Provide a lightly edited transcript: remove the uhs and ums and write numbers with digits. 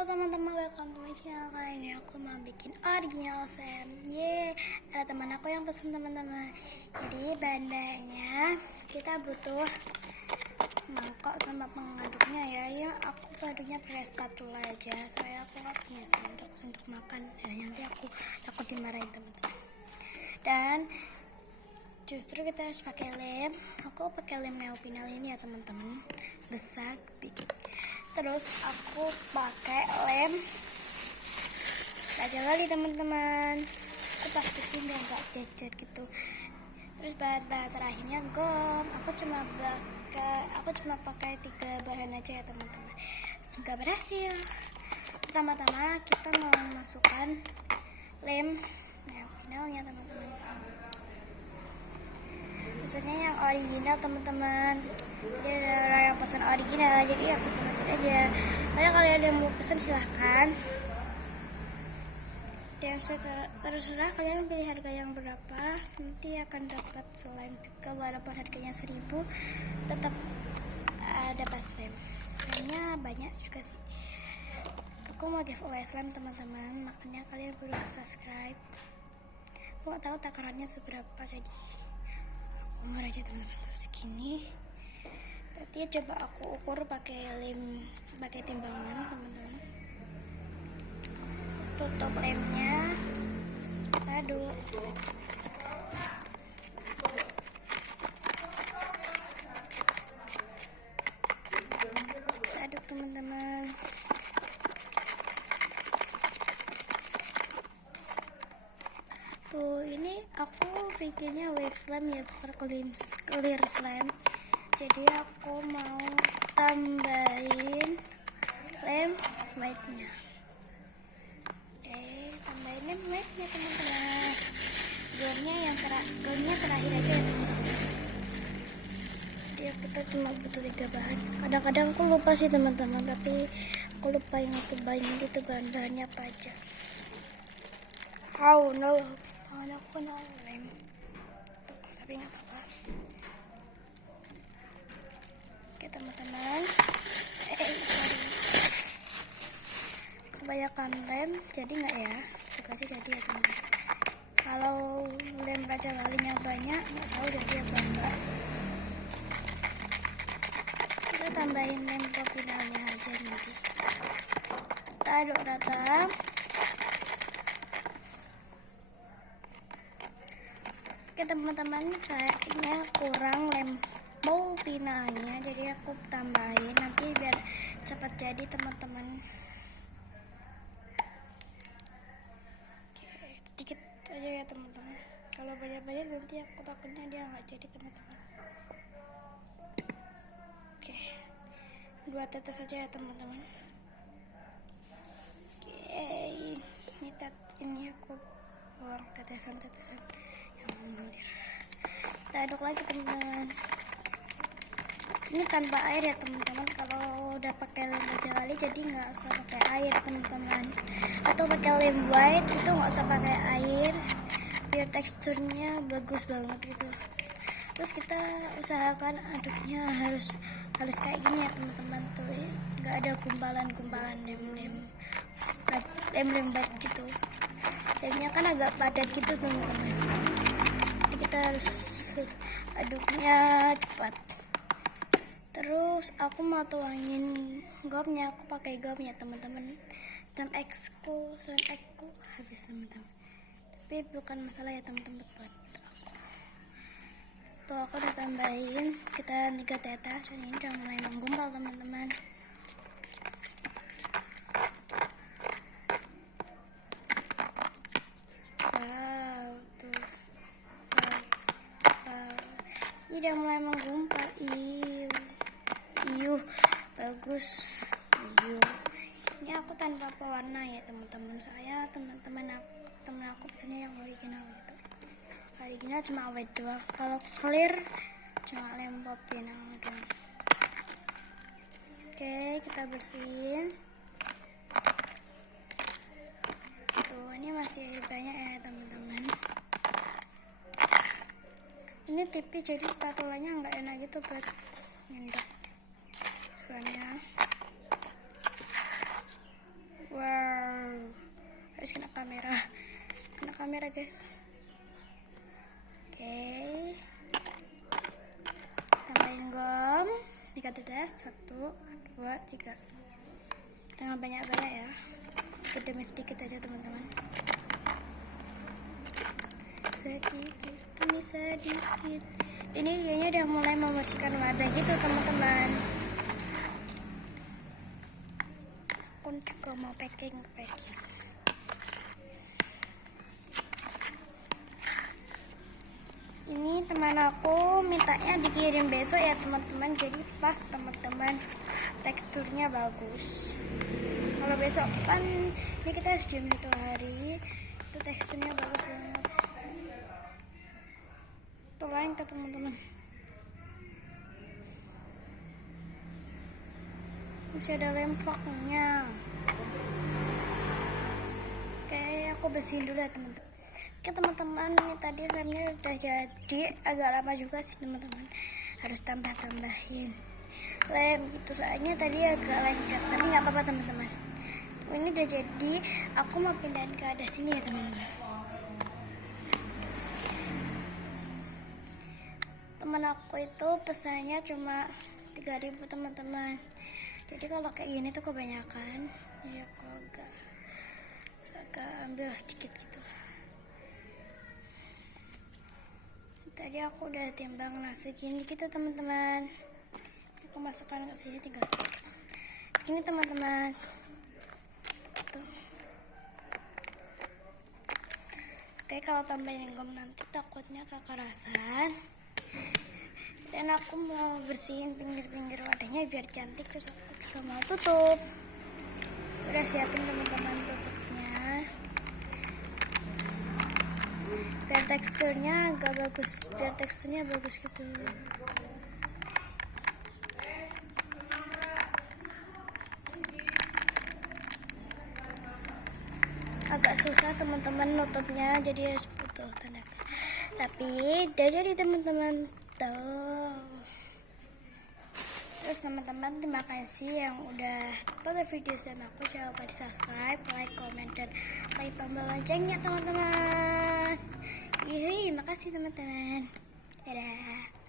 Halo teman-teman, welcome to my channel. Kali ini aku mau bikin original Sam. Ada teman aku yang pesan teman-teman. Jadi bahan-bahannya kita butuh mangkok sama pengaduknya ya. Ya aku aduknya pakai spatula aja. Soalnya aku nggak punya sendok untuk makan. Nanti aku takut dimarahin teman-teman. Dan justru kita harus pakai lem. Aku pakai lem Neopinel ini ya teman-teman, besar, big. Terus aku pakai lem Raja Wali teman-teman. Aku pastiin biar nggak jejer gitu. Terus bahan-bahan terakhirnya gom. Aku cuma pakai 3 bahan aja ya teman-teman. Semoga berhasil. Pertama-tama kita mau masukkan lem Neopinelnya teman-teman. Pesannya yang original teman-teman. Jadi ada orang yang pesan original, jadi aku pesan aja. Kalau kalian ada yang mau pesan silahkan. Dan terserah kalian pilih harga yang berapa. Nanti akan dapat slime. Kalau walaupun harganya 1000, tetap dapat slime. Slimenya banyak juga sih. Aku mau giveaway slime teman-teman, makanya kalian perlu subscribe. Aku nggak tahu takarannya seberapa, jadi umur aja teman-teman. Terus segini. Nanti coba aku ukur pakai timbangan teman-teman. Tutup lemnya, kita aduk. Kita aduk teman-teman. Tuh, ini aku bikinnya wave slime ya, bukan clear slime. Jadi aku mau tambahin lem white-nya. Tambahin lem white-nya teman-teman. Glownya terakhir aja ya teman-teman. Jadi kita cuma butuh 3 bahan. Kadang-kadang aku lupa sih teman-teman, tapi aku lupa yang itu bahan-bahannya apa aja. Oh no, aku kena lem. Tapi nggak apa-apa. Oke teman-teman, kebanyakan lem jadi nggak ya? Kasih jadi ya teman-teman. Kalau lem Raja Walinya banyak, nggak tahu jadi apa enggak. Kita tambahin lem Neopinelnya aja nanti. Kita aduk rata. Oke teman-teman, kayaknya kurang lem Neopinelnya, jadi aku tambahin nanti biar cepat jadi teman-teman. Oke, sedikit aja ya teman-teman. Kalau banyak-banyak nanti aku takutnya dia nggak jadi teman-teman. Oke, 2 tetes saja ya teman-teman. Oke, ini aku buang tetesan-tetesan yang mengalir. Kita aduk lagi teman-teman. Ini tanpa air ya teman-teman. Kalau udah pakai lem Raja Wali jadi nggak usah pakai air teman-teman. Atau pakai lem white itu nggak usah pakai air, biar teksturnya bagus banget gitu. Terus kita usahakan aduknya harus kayak gini ya teman-teman. Tuh nggak ada gumpalan-gumpalan lem white gitu. Lemnya kan agak padat gitu teman-teman. Jadi kita harus aduknya cepat. Terus aku mau tuangin gomnya. Aku pakai gom ya teman-teman. Slime X-ku habis teman-teman. Tapi bukan masalah ya teman-teman buat aku. Tuh aku udah tambahin kita 3 tetes dan ini udah mulai menggumpal teman-teman. Wow, tuh. Wow. Ini udah mulai menggumpal. Bagus. Ini aku tanpa pewarna ya teman-teman. Saya teman aku pesannya yang original gitu. Original cuma white doang. Kalau clear cuma lem Neopinel doang. Oke, kita bersihin. Tuh, ini masih banyak ya teman-teman. Ini tipis jadi spatulanya nggak enak gitu buat nyendok. Soalnya harus kena kamera guys. Oke, tambahin gom 3 tetes, 1, 2, 3. Jangan banyak-banyak ya, demi sedikit aja teman-teman, sedikit demi sedikit. Ini kayaknya udah mulai membersihkan wadah gitu teman-teman. Aku juga mau packing. Ini teman aku mintanya dikirim besok ya teman-teman, jadi pas teman-teman, teksturnya bagus. Kalau besok kan ini kita harus diam 1 hari, itu teksturnya bagus banget. Tolong ke teman-teman, masih ada lempaknya. Oke, aku bersihin dulu ya teman-teman. Oke teman-teman, ini tadi remnya udah jadi, agak lama juga sih teman-teman, harus tambahin lem gitu, soalnya tadi agak lengket, tapi nggak apa-apa teman-teman. Ini udah jadi, aku mau pindahin ke atas sini ya teman-teman. Teman aku itu pesannya cuma 3.000 teman-teman, jadi kalau kayak gini tuh kebanyakan, jadi aku agak ambil sedikit gitu. Tadi aku udah timbang segini gitu teman-teman, aku masukkan ke sini, tinggal segini teman-teman. Tuh. Oke, kalau tambahin gom nanti takutnya kekerasan, dan aku mau bersihin pinggir-pinggir wadahnya biar cantik, terus aku juga mau tutup. Udah siapin teman-teman tutupnya biar teksturnya agak bagus, gitu. Agak susah teman-teman nutupnya, jadi harus butuh tanda, tapi udah jadi teman-teman tuh. Terus teman-teman, terima kasih yang udah tonton video sama aku. Jangan lupa di subscribe, like, comment, dan klik tombol loncengnya teman-teman. Makasih teman-teman. Dadah.